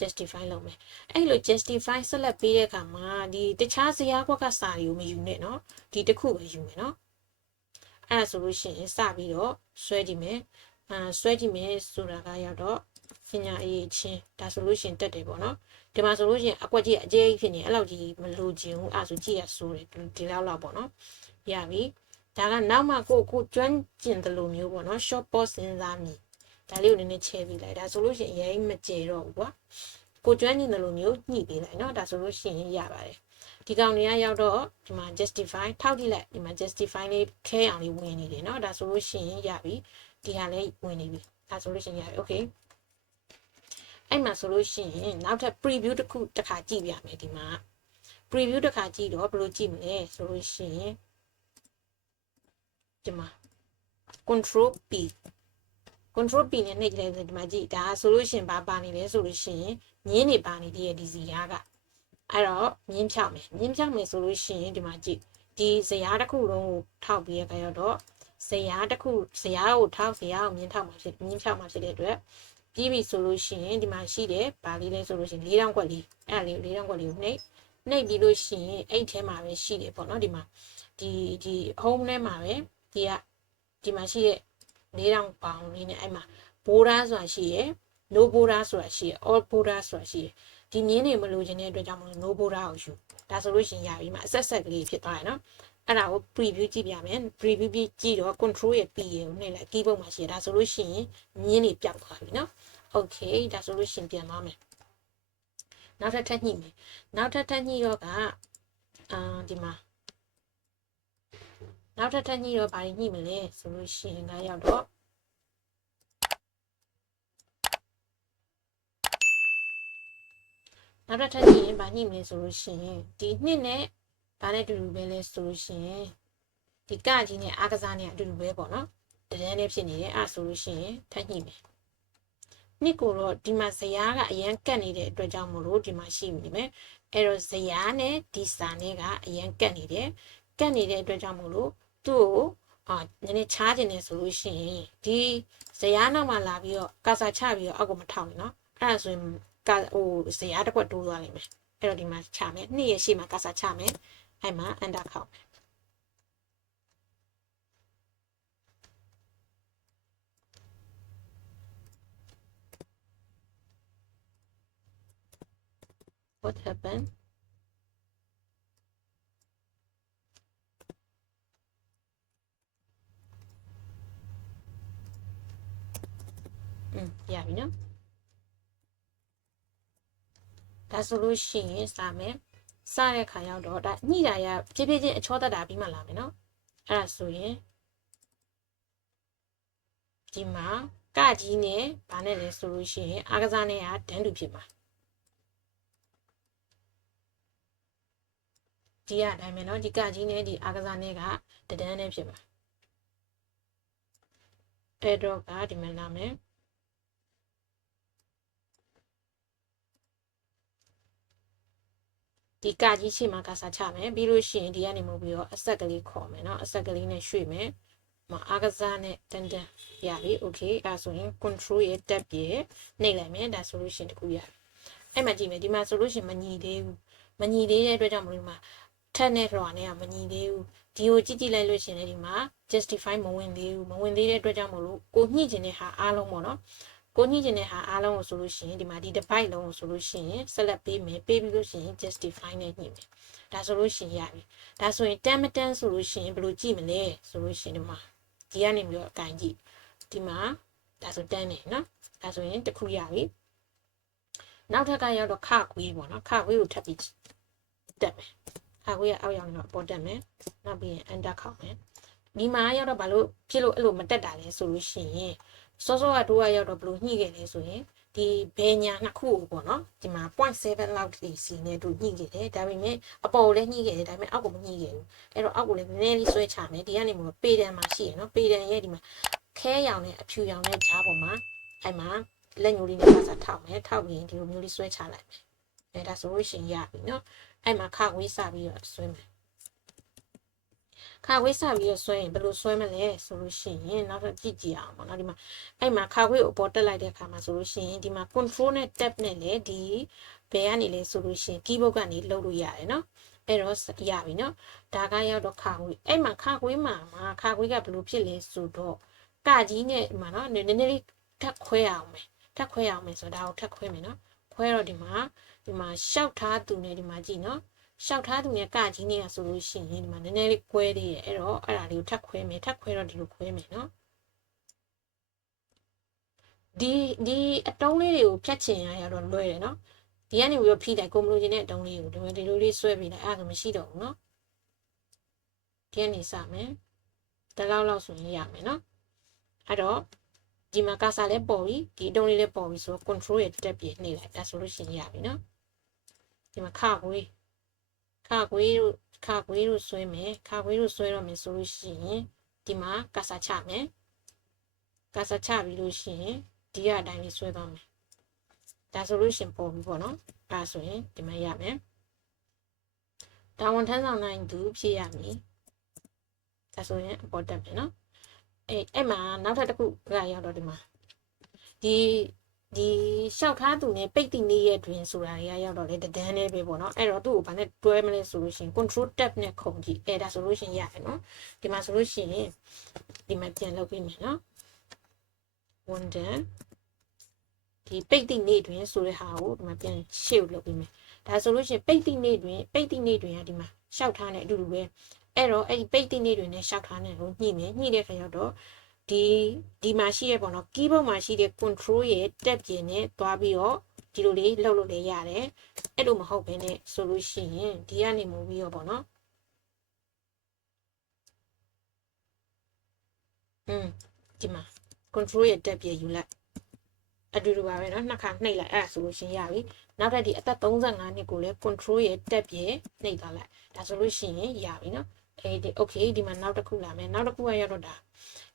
justify လုပ်မယ်အဲ့လို justify select ပေးတဲ့အခါမှာဒီတခြားဇယားခွက်ကစာတွေကိုမယူနဲ့နော်ဒီတစ်ခုပဲယူမယ်နော်အဲ့ဆိုလို့ရှိရင်စပြီးတော့ဆွဲကြည့်မယ်ဆွဲကြည့်မယ်ဆိုတာကရောက်တော့ပညာအရေးချင်းဒါဆိုလို့ရှိရင်တက်တယ်ပေါ့နော်ဒီမှာဆိုလို့ရှိရင်အကွက်ကြီးအကျဲကြီးဖြစ်နေအဲ့လောက်ကြီးမလိုချင်ဘူးအဲ့ဆိုကြည့်ရဆိုးတယ်ဒီလောက်ပေါ့နော်ရပြီဒါကနောက်မှကိုကျွမ်းကျင်တယ်လို့မျိုးပေါ့နော် short pause စဉ်းစားမိဒါလေးကိုနည်းနည်းချဲပြီးလိုက်ဒါဆိုလို့ရှိရင်အရင်မကျေတော့ဘူးကွာကိုကျွမ်းကျင်တယ်လို့မျိုးညှိပေးလိုက်နော်ဒါဆိုလို့ရှိရင်ရပါတယ်ဒီကောင်တွေကရောက်တော့ဒီမှာ justify ထောက်ကြည့်လိုက်ဒီမှာ justify လေးခဲအောင်လေးဝင်နေတယ်เนาะဒါဆိုလို့ရှိရင်ရပြီဒီဟာလေးဝင်နေပြီဒါဆိုလို့ရှိရင်ရပြီ okay အဲ့မှာဆိုလို့ရှိရင်နောက်ထပ် preview တစ်ခုတစ်ခါကြည့်ပြမယ်ဒီမှာ preview တစ်ခါကြည့်တော့ဘယ်လိုကြည့်မလဲဆိုလို့ရှိရင်ဒီမှာ control P နဲ့နှိပ်လိုက်တယ်ဒီမှာကြည့်ဒါဆိုလို့ရှိရင်ဘာပါနေလဲဆိုလို့ရှိရင်မြင်းနေပါနေသေးရဲ့ဒီဇရာကအဲ့တော့မြင်းဖြောက်မယ်ဆိုလို့ရှိရင်ဒီမှာကြည့်ဒီဇရာတစ်ခုလုံးကိုထောက်ပြီးရကြတော့ဇရာကိုထောက်ဇရာကိုမြင်းဖြောက်မှာဖြစ်တဲ့အတွက်ပြီးပြီဆိုလို့ရှိရင်ဒီမှာရှိတယ်ဘာလေးလဲဆိုလို့ရှိရင်4000ခွက်လေးအဲ့ဒါလေး4000ခွက်လေးကိုနှိပ်ပြီးလို့ရှိရင်အဲ့ထဲမှာပဲရှိတယ်ပေါ့နော်ဒီမှာဒီ home ထဲမှာပဲဒီမှာရှိတဲ့4000ပေါင်လေးနဲ့အဲ့မှာ border ဆိုတာရှိရယ် no border ဆိုတာရှိရယ် all border ဆိုတာရှိရယ်ဒီမြင်းတွေမလိုချင်တဲ့အတွက်ကြောင့်မလို့ no border ကိုယူဒါဆိုလို့ရှိရင်ရပြီမှာအဆက်ကလေးဖြစ်သွားတယ်နော်အဲ့ဒါကို preview ကြည့်ပြမယ် preview ကြည့်တော့ control ရဲ့ P ကိုနှိပ်လိုက် keyboard မှာရှိရဒါဆိုလို့ရှိရင်မြင်းတွေပျောက်သွားပြီနော် okay ဒါဆိုလို့ရှိရင်ပြန်သွားမယ်နောက်ထပ်ညှိမယ်နောက်ထပ်ညှိတော့ကဒီမှာနောက်ထပ်ညှိတော့ဘာညှိမလဲဆိုလို့ရှိရင်ကရောက်တော့နောက်ထပ်ညှိရင်ဘာညှိမလဲဆိုလို့ရှိရင်ဒီနှစ်နဲ့ဘာနဲ့တူတူပဲလဲဆိုလို့ရှိရင်ဒီကကြီးနဲ့အားကစားနဲ့အတူတူပဲပေါ့နော်တန်းနဲ့ဖြစ်နေတယ်အဲ့ဆိုလို့ရှိရင်ထပ်ညှိမယ်နှစ်ကိုတော့ဒီမှာဇရာကအရန်ကတ်နေတဲ့အတွက်ကြောင့်မို့လို့ဒီမှာရှိနေမယ်အဲ့တော့ဇရာနဲ့ဒီစာနဲ့ကအရန်ကတ်နေတဲ့အတွက်ကြောင့်မို့လို့သူ့ကိုနည်းနည်းချားကျင်နေဆိုလို့ရှိရင်ဒီဇရာနောက်မှာလာပြီးတော့ကာစာချပြီးတော့အောက်ကိုမထောက်နဲ့နော်အဲ့ဒါဆိုရင်ဇရာတစ်ခွက်တိုးသွားလိမ့်မယ်အဲ့တော့ဒီမှာချမယ်နှစ်ရရှိမှာကာစာချမယ်အဲ့မှာအန်တာခောက်မယ် What happened? Yeah, you know. ဒါဆိုလို့ရှိရင်စမယ်စတဲ့ခါရောက်တော့ဒါညှိတာရဖြည်းဖြည်းချင်းအချောတတ်တာပြီးမှလာမယ်နော်အဲ့ဒါဆိုရင်ဒီမှာကကြီးနဲ့ဗာနဲ့လဲဆိုလို့ရှိရင်အားကစားနဲ့ကတန်းတူဖြစ်မှာဒီကအတိုင်းပဲနော်ဒီကကြီးနဲ့ဒီအားကစားနဲ့ကတန်းနဲ့ဖြစ်မှာအဲ့တော့ကဒီမှာလာမယ်ဒီကကြီးရှိမှာကစားချမယ်ပြီးလို့ရှိရင်ဒီကနေမှပြီးတော့အဆက်ကလေးခေါ်မယ်နော်အဆက်ကလေးနဲ့ရွှေ့မယ်မအားကစားနဲ့တန်းရပြီ okay အဲဆိုရင် control ရဲ့ tab ရဲ့နှိပ်လိုက်မယ်ဒါဆိုလို့ရှိရင်တခုရပြီအဲ့မှာကြည့်မယ်ဒီမှာဆိုလို့ရှိရင်မညီသေးတဲ့အတွက်ကြောင့်မလို့ဒီမှာထက်နဲ့လွှာနဲ့ကမညီသေးဘူးဒီကိုကြည့်လိုက်လို့ရှိရင်ဒီမှာ justify မဝင်သေးတဲ့အတွက်ကြောင့်မလို့ကိုညှိကျင်တဲ့ဟာအားလုံးပေါ့နော်ကိုညှိကျင်တဲ့ဟာအားလုံးကိုဆိုလို့ရှိရင်ဒီမှာဒီတစ်ပိုက်လုံးကိုဆိုလို့ရှိရင် select ပေးမယ်ပေးပြီးလို့ရှိရင် justify နဲ့ညှိမယ်ဒါဆိုလို့ရှိရင်ရပြီဒါဆိုရင်10 10ဆိုလို့ရှိရင်ဘယ်လိုကြည့်မလဲဆိုလို့ရှိရင်ဒီမှာဒီကနေပြီးတော့အကင်ကြည့်ဒီမှာဒါဆို10နေနော်ဒါဆိုရင်တစ်ခုရပြီနောက်ထပ်ကရောက်တော့ခခွေးပေါ့နော်ခခွေးကိုထပ်ပြီးတက်မယ်ခခွေးကအောက်ရောက်နေတော့ပေါ်တက်မယ်နောက်ပြီးရင် enter ခောက်မယ်ဒီမှာရောက်တော့ဘာလို့ဖြစ်လို့အဲ့လိုမတက်တာလဲဆိုလို့ရှိရင်စောစောကတို့ကရောက်တော့ဘလို့ညှိခဲ့လဲဆိုရင်ဒီဘယ်ညာနှစ်ခုကိုပေါ့နော်ဒီမှာ 0.7 လောက်ထိစီနဲ့တို့ညှိခဲ့တယ်ဒါပေမဲ့အပေါ်ကိုလည်းညှိခဲ့တယ်ဒါပေမဲ့အောက်ကိုမညှိခဲ့ဘူးအဲ့တော့အောက်ကိုလည်းနည်းနည်းလေးဆွဲချမယ်ဒီကနေမှပေတံမှာရှိရနော်ပေတံရဲ့ဒီမှာခဲရောင်နဲ့အဖြူရောင်နဲ့ကြားပေါ်မှာအဲ့မှာလက်ညှိုးလေးနဲ့ပတ်စထောက်မယ်ထောက်ပြီးရင်ဒီလိုမျိုးလေးဆွဲချလိုက်မယ်အဲ့ဒါဆိုလို့ရှိရင်ရပြီနော်အဲ့မှာခဝေးစပြီးတော့ဆွဲမယ်ခါခွေးစပြီးတော့ဆွဲရင်ဘယ်လိုဆွဲမလဲဆိုလို့ရှိရင်နောက်တော့ကြည့်အောင်ပေါ့နော်ဒီမှာအဲ့မှာခါခွေးကိုပေါ်တက်လိုက်တဲ့အခါမှာဆိုလို့ရှိရင်ဒီမှာ control နဲ့ tab နဲ့လည်းဒီဘယ်ကနေလဲဆိုလို့ရှိရင် keyboard ကနေလှုပ်လို့ရတယ်နော်အဲ့တော့ရပြီနော်ဒါကရောက်တော့ခါခွေးအဲ့မှာခါခွေးမှာခါခွေးကဘယ်လိုဖြစ်လဲဆိုတော့ကကြီးနဲ့ဒီမှာနော်နည်းနည်းလေးထပ်ခွဲအောင်မယ်ဆိုတော့ဒါကိုထပ်ခွဲမယ်နော်ခွဲတော့ဒီမှာရှောက်ထားသူနဲ့ဒီမှာကြည့်နော်ရှောက်ထားသူနဲ့ကကြီးနဲ့ဆိုလို့ရှိရင်ဒီမှာနည်းနည်းလေးခွဲသေးတယ်အဲ့တော့အဲ့ဒါလေးကိုထပ်ခွဲမယ်တော့ဒီလိုခွဲမယ်နော်ဒီအတုံးလေးတွေကိုဖြတ်ချင်ရတော့လွယ်တယ်နော်ဒီကနေပြီးတော့ဖိလိုက်ကိုမလို့ခြင်းတဲ့အတုံးလေးကိုဒီလိုလေးဆွဲပြီးလိုက်အဲ့ဒါမရှိတော့ဘူးနော်ဒီကနေစမယ်တလောက်ဆိုရင်ရမယ်နော်အဲ့တော့ ဒီမှာကာဆာလည်းပေါ်ပြီဒီအတုံးလေးလည်းပေါ်ပြီဆိုတော့ control ရဲ့ tab ပြနှိပ်လိုက်ဒါဆိုလို့ရှိရင်ရပြီနော်ဒီမှာခခွေးတို့ဆွဲမယ်ခခွေးတို့ဆွဲတော့မယ်ဆိုလို့ရှိရင်ဒီမှာကာဆာချမယ်ကာဆာချပြီးလို့ရှိရင်ဒီကအတိုင်းလေးဆွဲသွားမယ်ဒါဆိုလို့ရှိရင်ပေါ်ပြီပေါ့နော်ဒါဆိုရင်ဒီမှာရမယ်တာဝန်ထမ်းဆောင်နိုင်သူဖြစ်ရမည်ဒါဆိုရင်အပေါ်တက်မယ်နော်အဲ့မှာနောက်ထပ်တစ်ခုကရောက်တော့ဒီမှာဒီလျှောက်ထားသူနဲ့ပိတ်တိနေရဲ့တွင်ဆိုတာတွေကရောက်တော့လေတဒန်းလေးပဲပေါ့နော်အဲ့တော့သူ့ကိုဘာနဲ့တွဲမလဲဆိုလို့ရှိရင် control tab နဲ့ခုန်ကြည့်အဲ့ဒါဆိုလို့ရှိရင်ရတယ်နော်ဒီမှာဆိုလို့ရှိရင်ဒီမှာပြန်လုပ်ပေးမယ်နော် wonder ဒီပိတ်တိနေတွင်ဆိုတဲ့ဟာကိုဒီမှာပြန်ရှေ့ကိုလုပ်ပေးမယ်ဒါဆိုလို့ရှိရင်ပိတ်တိနေတွင်ကဒီမှာလျှောက်ထားနဲ့အတူတူပဲအဲ့တော့အဲ့ဒီပိတ်တိနေတွင်နဲ့လျှောက်ထားနဲ့ကိုညှိမယ်ညှိတဲ့ခါရောက်တော့ဒီမှာရှိရပေါ့နော် keyboard မှာရှိတဲ့ control ရဲ့ tab ကျင်နဲ့တွားပြီးတော့ဒီလိုလေးလှုပ်လို့လည်းရတယ်အဲ့လိုမဟုတ်ဘဲနဲ့ဆိုလို့ရှိရင်ဒီကနေမူပြီးတော့ပေါ့နော်ဒီမှာ control ရဲ့ tab ပြင်ယူလိုက်အတူတူပါပဲเนาะနှစ်ခါနှိပ်လိုက်အဲ့ဒါဆိုလို့ရှင်ရပြီနောက်ထပ်ဒီအသက်35နှစ်ကိုလည်း control ရဲ့ tab ပြင်နှိပ်သွားလိုက်ဒါဆိုလို့ရှိရင်ရပြီเนาะဒီ okay ဒီမှာနောက်တစ်ခုလာမယ်နောက်တစ်ခုကရတော့ဒါ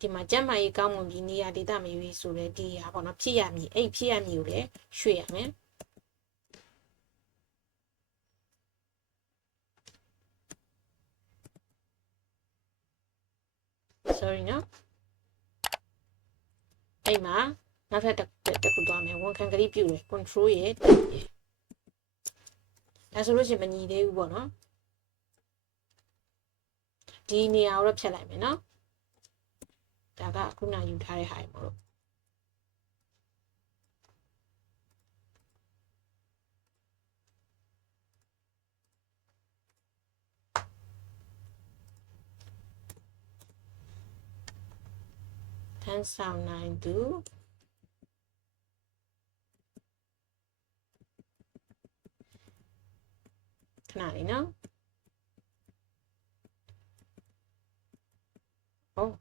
ဒီမှာကျမ်းမာရေးကောင်းမွန်ပြီးနေရာဒေသမရွေးဆိုတဲ့ဒီဟာပေါ့နော်ဖြစ်ရမည်အဲ့ဖြစ်ရမည်ကိုလည်းရွှေ့ရမယ် sorry နော်အဲ့မှာနောက်ထပ်တစ်ခုသွားမယ်ဝန်ခံကတိပြုတယ် control ရဲ့ဒါဆိုလို့ရှိရင်မညီသေးဘူးပေါ့နော်ဒီနေရာကိုတော့ဖြတ်လိုက်မယ်နော်ဒါကခုနယူထားတဲ့ဟာတွေမို့လို့ထမ်းဆောင်နိုင်သူခဏလေးနော်ဟုတ်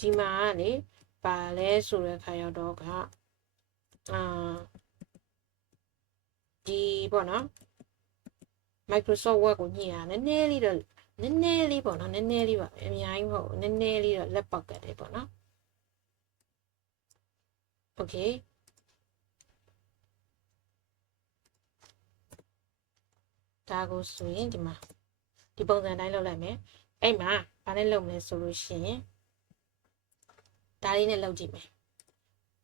ဒီမှာလေပါလဲဆိုတဲ့ခါရောက်တော့ကဒီပေါ့နော် Microsoft Word ကိုညှိရနည်းနည်းလေးပေါ့နော်နည်းနည်းလေးပါအများကြီးမဟုတ်နည်းနည်းလေးတော့လက်ပေါက်ကတ်တယ်ပေါ့နော် Okay ဒါကိုဆိုရင်ဒီမှာဒီပုံစံတိုင်းလုပ်လိုက်မယ်အဲ့မှာဘာနဲ့လုပ်မလဲဆိုလို့ရှိရင်ဒါလေးနဲ့လုပ်ကြည့်မယ်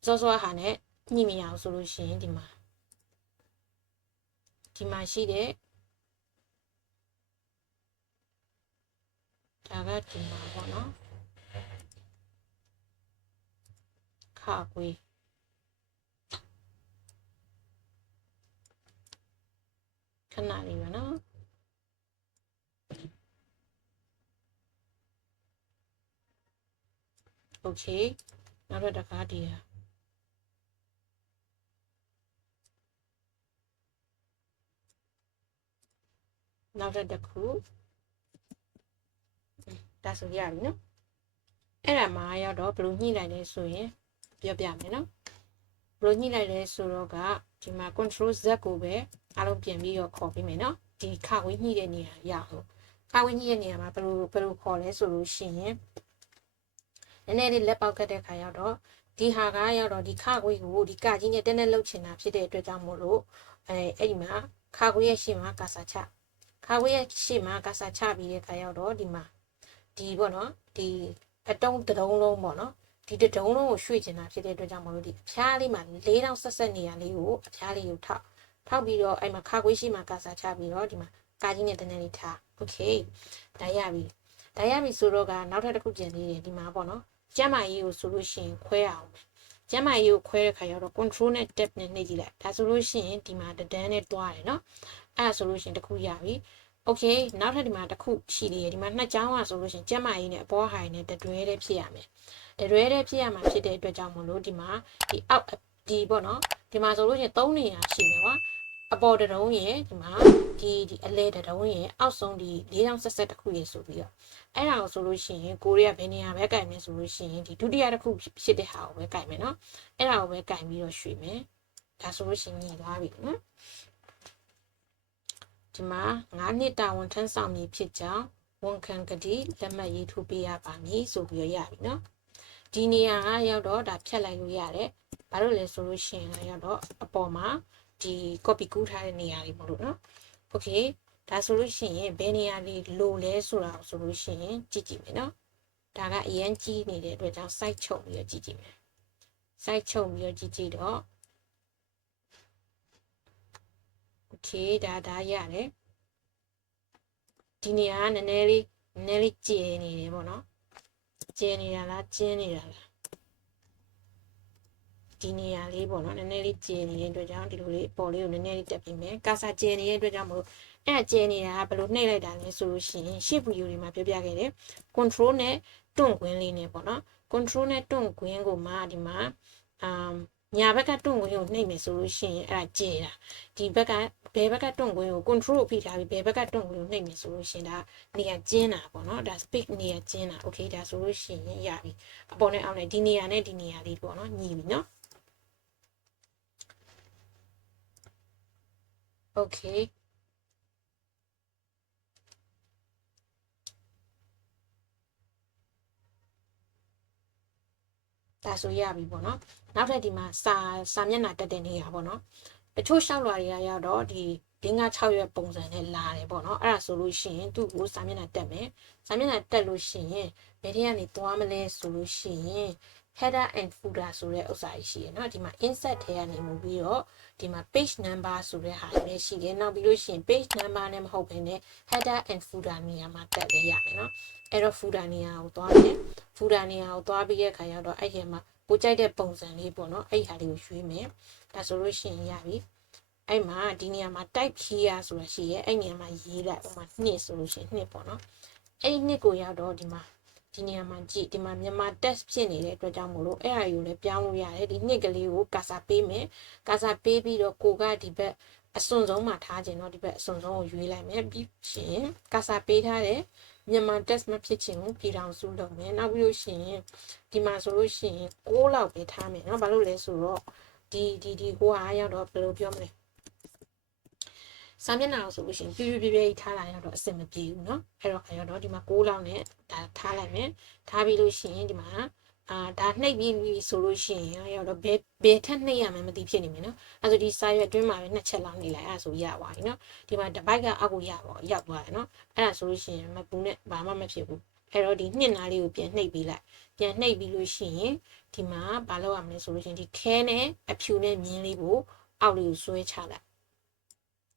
စောစောဟာနဲ့ညှိမရအောင်ဆိုလို့ရှိရင်ဒီမှာရှိတဲ့ဒါကဒီမှာပေါ့နော်ခကွေးခဏလေးပါနော်โอเคနောက်တော့တစ်ခါဒီဟာနောက်တစ်ခုဒါဆိုရပြီနော်အဲ့ဒါမှရောက်တော့ဘယ်လိုညှိလိုက်လဲဆိုရင်ပြောပြမယ်နော်ဘယ်လိုညှိလိုက်လဲဆိုတော့ကဒီမှာ control z ကိုပဲအားလုံးပြန်ပြီးတော့ခေါ်ပေးမယ်နော်ဒီခဝေးညှိတဲ့နေရာရအောင်ခဝေးညှိတဲ့နေရာမှာဘယ်လိုခေါ်လဲဆိုလို့ရှိရင်နည်းနည်းလေးလက်ပေါက်ကတ်တဲ့ခါရောက်တော့ဒီဟာကရောက်တော့ဒီခခွေးကိုဒီကကြီးနဲ့တက်တက်လှုပ်ချင်တာဖြစ်တဲ့အတွက်ကြောင့်မို့လို့အဲ့ဒီမှာခခွေးရဲ့ရှေ့မှာကာဆာချခခွေးရဲ့ရှေ့မှာကာဆာချပြီးတဲ့ခါရောက်တော့ဒီမှာဒီပေါ့နော်ဒီအတုံးတုံးလုံးပေါ့နော်ဒီတုံးလုံးကိုရွှေ့ချင်တာဖြစ်တဲ့အတွက်ကြောင့်မို့လို့ဒီအဖျားလေးမှာ၄တောင်ဆက်နေရလေးကိုအဖျားလေးကိုထောက်ပြီးတော့အဲ့မှာခခွေးရှေ့မှာကာဆာချပြီးတော့ဒီမှာကာကြီးနဲ့တန်းလေးထားโอเคဒါရပြီဆိုတော့ကနောက်ထပ်တစ်ခုပြန်သေးတယ်ဒီမှာပေါ့နော်ကျမ်းမာရေးကိုဆိုလို့ရှိရင်ခွဲအောင်ကျမ်းမာရေးကိုခွဲတဲ့ခါရောက်တော့ control နဲ့ tab နဲ့နှိပ်ကြည့်လိုက်ဒါဆိုလို့ရှိရင်ဒီမှာတန်းနဲ့တွားတယ်နော်အဲ့ဒါဆိုလို့ရှိရင်တစ်ခုရပြီโอเคနောက်ထပ်ဒီမှာတစ်ခုရှိသေးတယ်ဒီမှာနှစ်ချောင်းอ่ะဆိုလို့ရှိရင်ကျမ်းမာရေးနဲ့အပေါ်ဟိုင်နဲ့တတွဲတဲ့ဖြစ်ရမယ်တတွဲတဲ့ဖြစ်ရမှာဖြစ်တဲ့အတွက်ကြောင့်မလို့ဒီမှာဒီအောက်ဒီပေါ့နော်ဒီမှာဆိုလို့ရှိရင်3နေရာရှိမယ်ကွာ အပေါ်တုံးရဲ့ဒီမှာဒီအလဲတုံးရဲ့အောက်ဆုံးဒီ4000ဆက်ဆက်တစ်ခုရဲ့ဆိုပြီးတော့အဲ့ဒါကိုဆိုလို့ရှိရင်ကိုရီးယားဘယ်နေရာပဲကင်မယ်ဆိုလို့ရှိရင်ဒီဒုတိယတစ်ခုဖြစ်တဲ့ဟာကိုပဲကင်မယ်နော်အဲ့ဒါကိုပဲကင်ပြီးတော့ရွှေ့မယ်ဒါဆိုလို့ရှိရင်ညီသွားပြီနော်ဒီမှာ9နှစ်တာဝန်ထမ်းဆောင်မည်ဖြစ်ကြောင်းဝန်ခံကတိလက်မှတ်ရေးထိုးပေးရပါမည်ဆိုပြီးရပြီနော်ဒီနေရာကရောက်တော့ဒါဖြတ်လိုက်လို့ရတယ်ဘာလို့လဲဆိုလို့ရှိရင်ရောက်တော့အပေါ်မှာဒီ copy ကူးထားတဲ့နေရာလေးမလို့နော် okay ဒါဆိုလို့ရှိရင်ဘယ်နေရာလေးလိုလဲဆိုတာဆိုလို့ရှိရင်ကြည့်ကြည့်မယ်နော်ဒါကအရင်ကြီးနေတဲ့အတွက်ကြောင့် site ချုပ်ပြီးတော့ကြည့်ကြည့်မယ် site ချုပ်ပြီးတော့ကြည့်ကြည့်တော့ okay ဒါရတယ်ဒီနေရာကနည်းနည်းလေးကျယ်နေတယ်ပေါ့နော်ကျယ်နေတာလားကျင်းနေတာလားဒီနေရာလေးပေါ့နော်နည်းနည်းလေးကျယ်နေတဲ့အတွက်ကြောင့်ဒီလိုလေးပေါ်လေးကိုနည်းနည်းလေးတက်ပြီးမယ်ကာစာကျယ်နေတဲ့အတွက်ကြောင့်မလို့အဲ့ကျယ်နေတာကဘယ်လိုနှိပ်လိုက်တာလဲဆိုလို့ရှိရင် shape view တွေမှာပြောပြခဲ့တယ် control နဲ့တွန့်ခွင်းလေးနဲ့ပေါ့နော် control နဲ့တွန့်ခွင်းကိုမှဒီမှာညာဘက်ကတွန့်ခွင်းကိုနှိပ်မယ်ဆိုလို့ရှိရင်အဲ့ဒါကျယ်တာဒီဘက်ကဘယ်ဘက်ကတွန့်ခွင်းကို control ကိုဖိထားပြီးဘယ်ဘက်ကတွန့်ခွင်းကိုနှိပ်မယ်ဆိုလို့ရှိရင်ဒါနေရာကျင်းတာပေါ့နော်ဒါ space နေရာကျင်းတာ okay ဒါဆိုလို့ရှိရင်ရပြီအပေါ်နဲ့အောက်နဲ့ဒီနေရာနဲ့ဒီနေရာလေးပေါ့နော်ညီပြီနော်okay ဒါဆိုရပြီပေါ့နော်နောက်ထပ်ဒီမှာစာမျက်နှာတက်တဲ့နေရာပေါ့နော်တချို့လျှောက်လွှာတွေကရောက်တော့ဒီ5-6ရွက်ပုံစံနဲ့လာတယ်ပေါ့နော်အဲ့ဒါဆိုလို့ရှိရင်သူ့ကိုစာမျက်နှာတက်မယ်စာမျက်နှာတက်လို့ရှိရင်ဘယ်ထဲကနေသွားမလဲဆိုလို့ရှိရင် header and footer ဆိုတဲ့ဥစ္စာရှိရယ်เนาะဒီမှာ insert ထဲကနေမှုပြီးတော့ဒီမှာ page number ဆိုတဲ့ဟာလည်းရှိတယ်နောက်ပြီးလို့ရှိရင် page number နဲ့မဟုတ်ဘဲနဲ့ header and footer နေရာမှာတက်လဲရမယ်เนาะအဲ့တော့ footer နေရာကိုသွားမယ် footer နေရာကိုသွားပြီးတဲ့အခါကျတော့အဲ့ဒီမှာကိုကြိုက်တဲ့ပုံစံလေးပေါ့เนาะအဲ့ဒီဟာလေးကိုရွေးမယ်ဒါဆိုလို့ရှိရင်ရပြီအဲ့မှာဒီနေရာမှာ type here ဆိုတာရှိရဲအဲ့နေရာမှာရေးလိုက်ဥပမာ2ဆိုလို့ရှိရင်2ပေါ့เนาะအဲ့ဒီ2ကိုရောက်တော့ဒီမှာဒီနေရာမှာကြည့်ဒီမှာမြန်မာ test ဖြစ်နေတဲ့အတွက်ကြောင့်မို့လို့အဲ့အရာကိုလည်းပြောင်းလို့ရတယ်ဒီ2ကလေးကိုကာစာပေးမယ်ကာစာပေးပြီးတော့ကိုကဒီဘက်အစွန်ဆုံးမှာထားခြင်းတော့ဒီဘက်အစွန်ဆုံးကိုရွေးလိုက်မယ်ပြီးရှင်ကာစာပေးထားတယ်မြန်မာ test မဖြစ်ချင်ဘူးပြည်တော်စုလုပ်မယ်နောက်ပြီးလို့ရှိရင်ဒီမှာဆိုလို့ရှိရင်6လောက်ပဲထားမယ်เนาะဘာလို့လဲဆိုတော့ဒီကိုအားရောက်တော့ဘယ်လိုပြောမလဲစာမျက်နှာဆိုလို့ရှိရင်ပြပြထားလာရတော့အဆင်မပြေဘူးเนาะအဲ့တော့ဒီမှာ6လောက်နဲ့ဒါထားလိုက်မယ်ထားပြီးလို့ရှိရင်ဒီမှာဒါနှိပ်ပြီးဆိုလို့ရှိရင်ရောက်တော့ဘယ်ထက်နှိပ်ရမှန်းမသိဖြစ်နေမယ်เนาะအဲ့ဆိုဒီစာရွက်အတွင်းမှာပဲ2ချက်လောက်နှိပ်လိုက်အဲ့ဆိုရပါပြီเนาะဒီမှာတစ်ပိုက်ကအောက်ကိုရောက်သွားတယ်เนาะအဲ့ဒါဆိုလို့ရှိရင်မပူနဲ့ဘာမှမဖြစ်ဘူးအဲ့တော့ဒီနှစ်နာလေးကိုပြန်နှိပ်ပြီးလိုက်ပြန်နှိပ်ပြီးလို့ရှိရင်ဒီမှာဘာလုပ်ရမလဲဆိုလို့ရှိရင်ဒီခဲနဲ့အဖြူနဲ့မြင်းလေးကိုအောက်လေးကိုဆွဲချလိုက်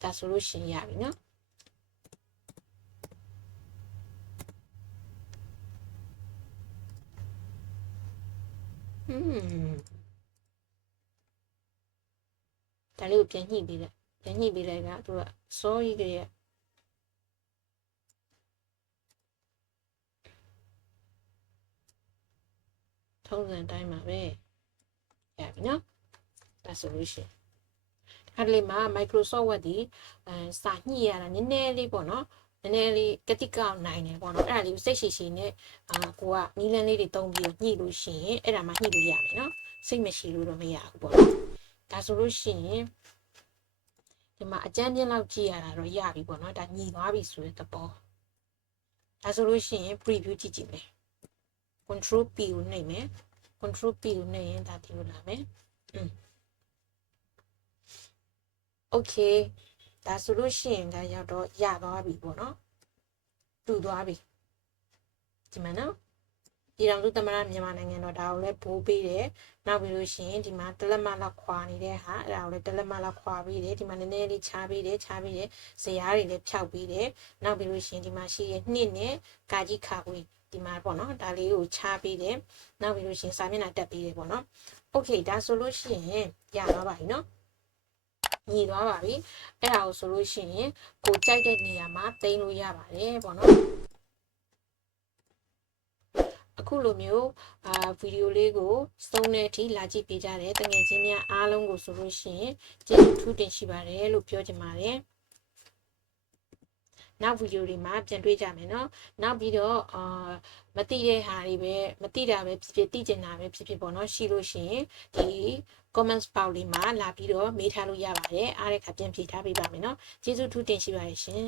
ဒါဆိုလို့ရှိရင်ရပြီเนาะဒါလေးကိုပြန်ညှိပေးလိုက်ကသူကစောကြီးကလေးထုံးစံတိုင်းမှာပဲရပြီเนาะဒါဆိုလို့ရှိရင်အဲ့ဒီမှာ Microsoft Word ဒီစာညှိရတာနည်းနည်းလေးပေါ့နော်နည်းနည်းလေးကတိကောက်နိုင်တယ်ပေါ့နော်အဲ့ဒါလေးကိုစိတ်ရှိနဲ့ကိုကနီးလန်းလေးတွေတုံးပြီးညှိလို့ရှိရင်အဲ့ဒါမှညှိလို့ရမယ်နော်စိတ်မရှိလို့တော့မရဘူးပေါ့နော်ဒါဆိုလို့ရှိရင်ဒီမှာအကြမ်းပြင်းလောက်ကြည့်ရတာတော့ရပြီပေါ့နော်ဒါညှိသွားပြီဆိုတဲ့သဘောဒါဆိုလို့ရှိရင် preview ကြည့်ကြည့်မယ် control P ကိုနှိပ်မယ် control P ကိုနှိပ်ရင်ဒါဒီလိုလာမယ်okay ဒါဆိုလို့ရှိရင်ဒါရောက်တော့ရသွားပြီပေါ့နော်တူသွားပြီဒီမှာနော်ဒီတော်စုသမရမြန်မာနိုင်ငံတော့ဒါကိုလည်းဘိုးပေးတယ်နောက်ပြီးလို့ရှိရင်ဒီမှာတလက်မလောက်ခွာနေတဲ့ဟာအဲ့ဒါကိုလည်းတလက်မလောက်ခွာပေးတယ်ဒီမှာနည်းနည်းလေးချပေးတယ်ဇရာတွေလည်းဖြောက်ပေးတယ်နောက်ပြီးလို့ရှိရင်ဒီမှာရှိရဲ့နှစ်နဲ့ကာကြီးခါခွေးဒီမှာပေါ့နော်ဒါလေးကိုချပေးတယ်နောက်ပြီးလို့ရှိရင်စာမျက်နှာတက်ပေးတယ်ပေါ့နော်โอเคဒါဆိုလို့ရှိရင်ရသွားပါပြီနော်ညီသွားပါပြီအဲ့ဒါကိုဆိုလို့ရှိရင်ကိုကြိုက်တဲ့နေရာမှာတင်လို့ရပါတယ်ပေါ့နော် အခုလိုမျိုးဗီဒီယိုလေးကိုစုံတဲ့အထိလာကြည့်ပေးကြတယ်တငယ်ချင်းများအားလုံးကိုဆိုလို့ရှိရင်ကျေးဇူးထူးတင်ရှိပါတယ်လို့ပြောချင်ပါတယ်နောက်ဗီဒီယိုတွေမှာပြန်တွေ့ကြမယ်เนาะနောက်ပြီးတော့မသိတဲ့ဟာတွေပဲမသိတာပဲဖြစ်ဖြစ်သိကျင်တာပဲဖြစ်ဖြစ်ပေါ့เนาะရှိလို့ရှိရင်ဒီ comments box လေးမှာလာပြီးတော့မေးထားလို့ရပါတယ်အားတဲ့ခါပြန်ဖြေထားပေးပါမယ်เนาะကျေးဇူးထူးတင်ရှိပါတယ်ရှင်